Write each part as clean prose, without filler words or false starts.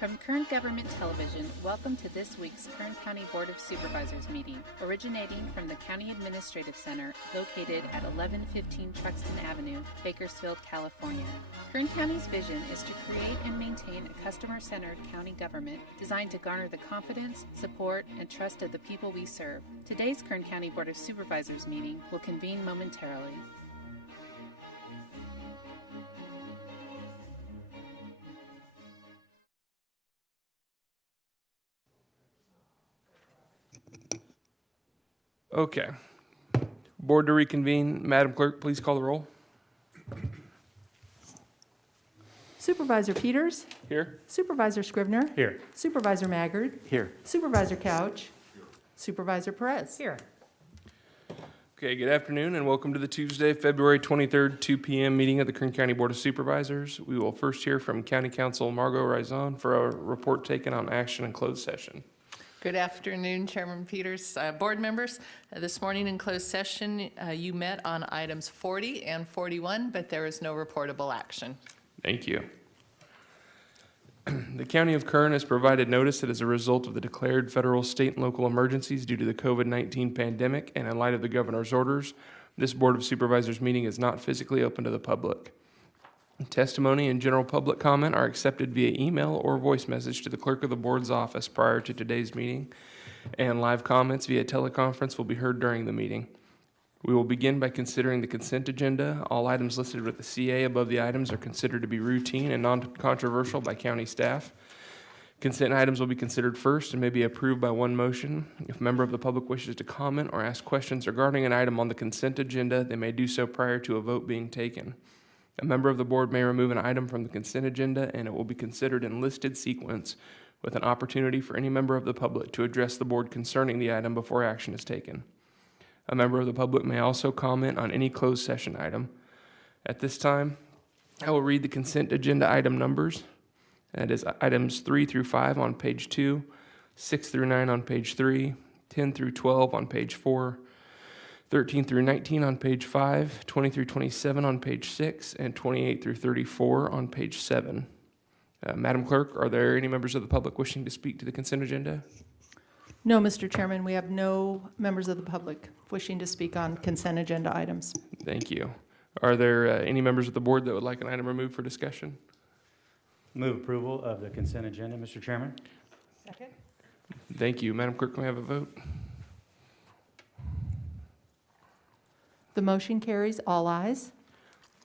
From Kern Government Television, welcome to this week's Kern County Board of Supervisors meeting, originating from the County Administrative Center located at 1115 Truxtun Avenue, Bakersfield, California. Kern County's vision is to create and maintain a customer-centered county government designed to garner the confidence, support, and trust of the people we serve. Today's Kern County Board of Supervisors meeting will convene momentarily. Okay. Board to reconvene. Madam Clerk, please call the roll. Supervisor Peters? Here. Supervisor Scrivener? Here. Supervisor Maggard? Here. Supervisor Couch? Supervisor Perez? Here. Okay, good afternoon and welcome to the Tuesday, February 23rd, 2 p.m. meeting of the Kern County Board of Supervisors. We will first hear from County Counsel Margot Raison for a report taken on action in closed session. Good afternoon, Chairman Peters, board members. This morning in closed session, you met on items 40 and 41, but there is no reportable action. Thank you. The County of Kern has provided notice that as a result of the declared federal, state, and local emergencies due to the COVID-19 pandemic and in light of the governor's orders, this Board of Supervisors meeting is not physically open to the public. Testimony and general public comment are accepted via email or voice message to the clerk of the board's office prior to today's meeting, and live comments via teleconference will be heard during the meeting. We will begin by considering the consent agenda. All items listed with the CA above the items are considered to be routine and non-controversial by county staff. Consent items will be considered first and may be approved by one motion. If a member of the public wishes to comment or ask questions regarding an item on the consent agenda, they may do so prior to a vote being taken. A member of the board may remove an item from the consent agenda, and it will be considered in listed sequence with an opportunity for any member of the public to address the board concerning the item before action is taken. A member of the public may also comment on any closed session item. At this time, I will read the consent agenda item numbers. That is items 3 through 5 on page 2, 6 through 9 on page 3, 10 through 12 on page 4, 13 through 19 on page 5, 20 through 27 on page 6, and 28 through 34 on page 7. Madam Clerk, are there any members of the public wishing to speak to the consent agenda? No, Mr. Chairman, we have no members of the public wishing to speak on consent agenda items. Thank you. Are there any members of the board that would like an item removed for discussion? Move approval of the consent agenda, Mr. Chairman. Second. Thank you. Madam Clerk, can we have a vote? The motion carries, all ayes.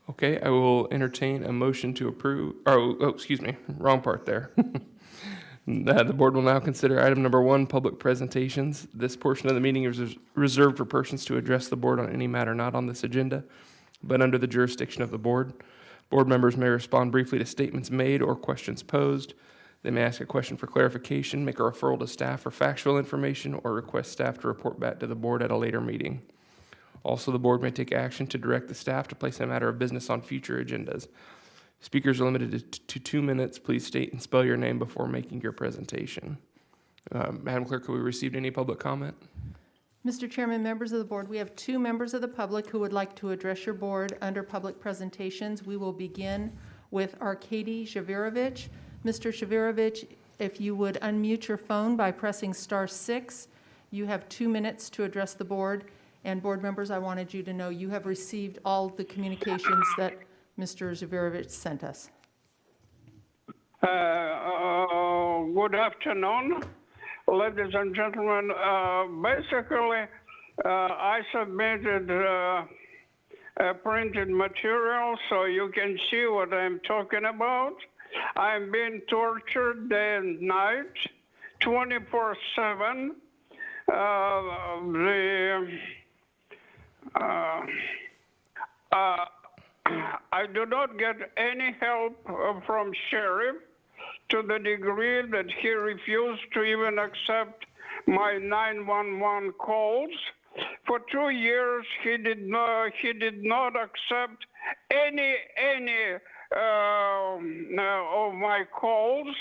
Okay, I will entertain a motion to approve, excuse me, wrong part there. The board will now consider item number 1, public presentations. This portion of the meeting is reserved for persons to address the board on any matter not on this agenda, but under the jurisdiction of the board. Board members may respond briefly to statements made or questions posed. They may ask a question for clarification, make a referral to staff for factual information, or request staff to report back to the board at a later meeting. Also, the board may take action to direct the staff to place a matter of business on future agendas. Speakers are limited to 2 minutes. Please state and spell your name before making your presentation. Madam Clerk, have we received any public comment? Mr. Chairman, members of the board, we have 2 members of the public who would like to address your board under public presentations. We will begin with Arkady Zhavirovich. Mr. Zhavirovich, if you would unmute your phone by pressing *6, you have 2 minutes to address the board. And board members, I wanted you to know you have received all the communications that Mr. Zhavirovich sent us. Good afternoon, ladies and gentlemen. Basically, I submitted printed material so you can see what I'm talking about. I'm being tortured day and night, 24/7. I do not get any help from sheriff to the degree that he refused to even accept my 911 calls. For 2 years, he did not accept any of my calls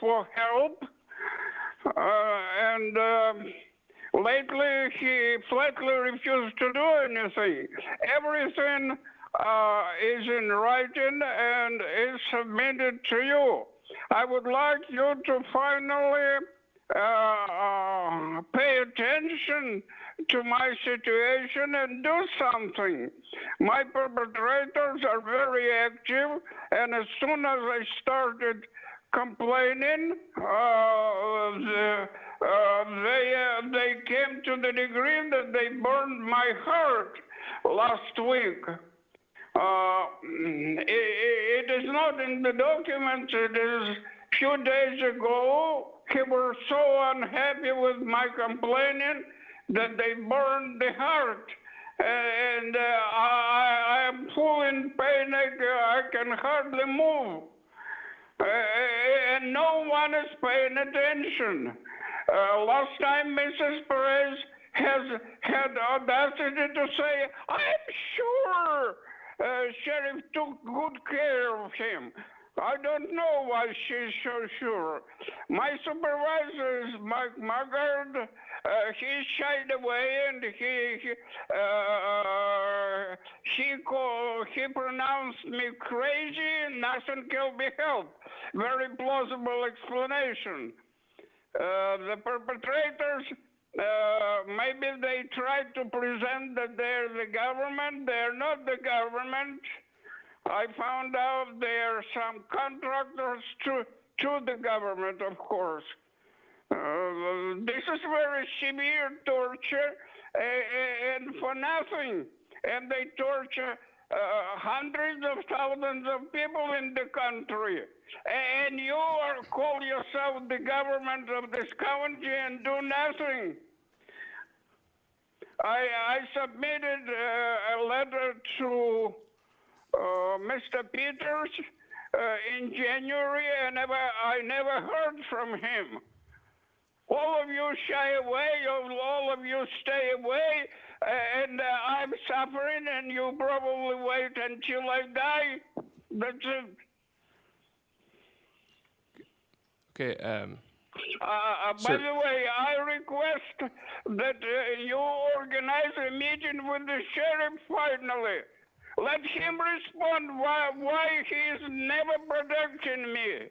for help, and lately he flatly refused to do anything. Everything is in writing and is submitted to you. I would like you to finally pay attention to my situation and do something. My perpetrators are very active, and as soon as I started complaining, they came to the degree that they burned my heart last week. It is not in the document. It is a few days ago. He was so unhappy with my complaining that they burned the heart. And I am full in pain. I can hardly move. And no one is paying attention. Last time Mrs. Perez has had audacity to say, I'm sure Sheriff took good care of him. I don't know why she's so sure. My supervisor is Mike Maggard. He shied away and he pronounced me crazy and nothing can be helped. Very plausible explanation. The perpetrators, maybe they tried to present that they're the government. They're not the government. I found out there are some contractors to the government, of course. This is very severe torture and for nothing. And they torture hundreds of thousands of people in the country. And you call yourself the government of this country and do nothing. I submitted a letter to Mr. Peters in January, and I never heard from him. All of you shy away, all of you stay away, and I'm suffering, and you probably wait until I die. That's it. Okay. By the way, I request that you organize a meeting with the sheriff finally. Let him respond why he is never protecting me.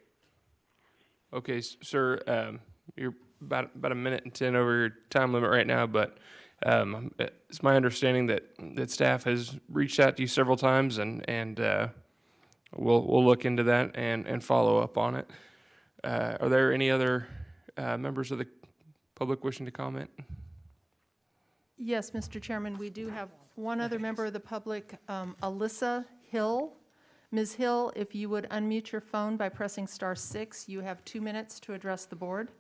Okay, sir, you're about a minute and 10 over your time limit right now, but it's my understanding that staff has reached out to you several times, and we'll look into that and follow up on it. Are there any other members of the public wishing to comment? Yes, Mr. Chairman, we do have one other member of the public, Alyssa Hill. Ms. Hill, if you would unmute your phone by pressing *6, you have 2 minutes to address the board.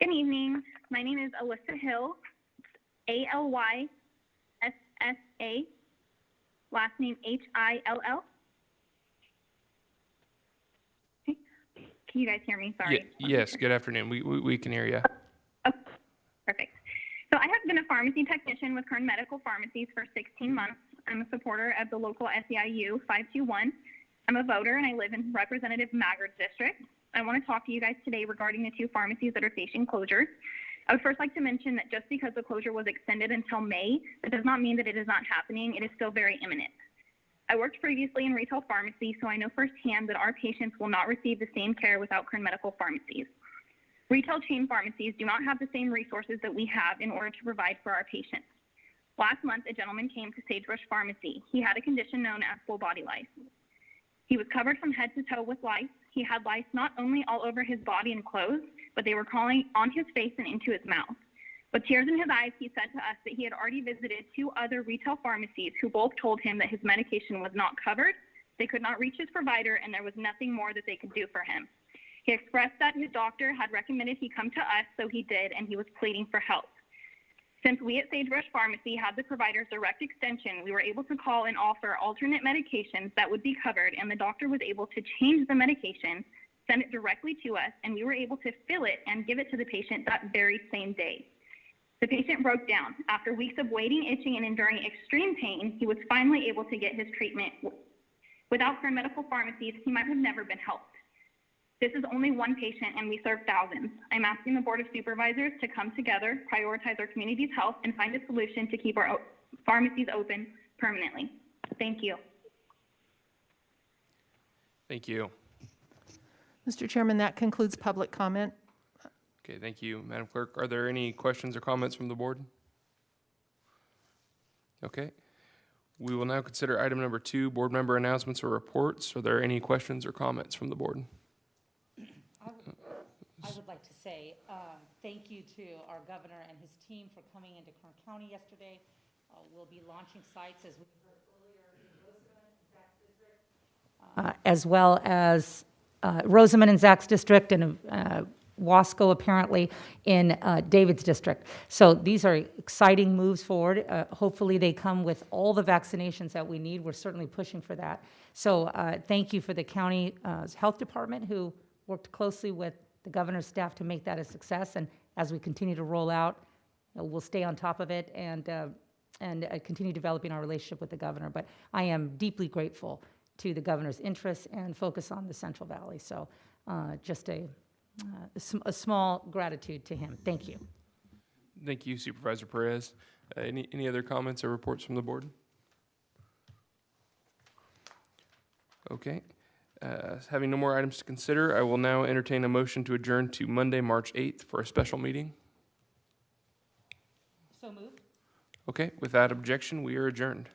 Good evening. My name is Alyssa Hill, Alyssa, last name Hill. Okay. Can you guys hear me? Sorry. Yes, good afternoon. We can hear you. Oh, perfect. So I have been a pharmacy technician with Kern Medical Pharmacies for 16 months. I'm a supporter of the local SEIU 521. I'm a voter and I live in Representative Maggard's district. I want to talk to you guys today regarding the 2 pharmacies that are facing closure. I would first like to mention that just because the closure was extended until May, that does not mean that it is not happening. It is still very imminent. I worked previously in retail pharmacy, so I know firsthand that our patients will not receive the same care without Kern Medical Pharmacies. Retail chain pharmacies do not have the same resources that we have in order to provide for our patients. Last month, a gentleman came to Sagebrush Pharmacy. He had a condition known as full body lice. He was covered from head to toe with lice. He had lice not only all over his body and clothes, but they were crawling on his face and into his mouth. With tears in his eyes, he said to us that he had already visited 2 other retail pharmacies who both told him that his medication was not covered, they could not reach his provider, and there was nothing more that they could do for him. He expressed that his doctor had recommended he come to us, so he did, and he was pleading for help. Since we at Sagebrush Pharmacy had the provider's direct extension, we were able to call and offer alternate medications that would be covered, and the doctor was able to change the medication, send it directly to us, and we were able to fill it and give it to the patient that very same day. The patient broke down. After weeks of waiting, itching, and enduring extreme pain, he was finally able to get his treatment. Without Kern Medical Pharmacies, he might have never been helped. This is only one patient and we serve thousands. I'm asking the Board of Supervisors to come together, prioritize our community's health, and find a solution to keep our pharmacies open permanently. Thank you. Thank you. Mr. Chairman, that concludes public comment. Okay, thank you, Madam Clerk. Are there any questions or comments from the board? Okay. We will now consider item number 2, board member announcements or reports. Are there any questions or comments from the board? I would like to say thank you to our governor and his team for coming into Kern County yesterday. We'll be launching sites, as we heard earlier, in Rosamond and Zach's district, as well as Rosamond and Zach's district, and Wasco apparently in David's district. So these are exciting moves forward. Hopefully they come with all the vaccinations that we need. We're certainly pushing for that. So thank you for the county health department, who worked closely with the governor's staff to make that a success. And as we continue to roll out, we'll stay on top of it and continue developing our relationship with the governor. But I am deeply grateful to the governor's interests and focus on the Central Valley. So just a small gratitude to him. Thank you. Thank you, Supervisor Perez. Any other comments or reports from the board? Okay. Having no more items to consider, I will now entertain a motion to adjourn to Monday, March 8th for a special meeting. So moved. Okay, without objection, we are adjourned.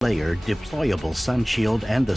Layer deployable sun shield and the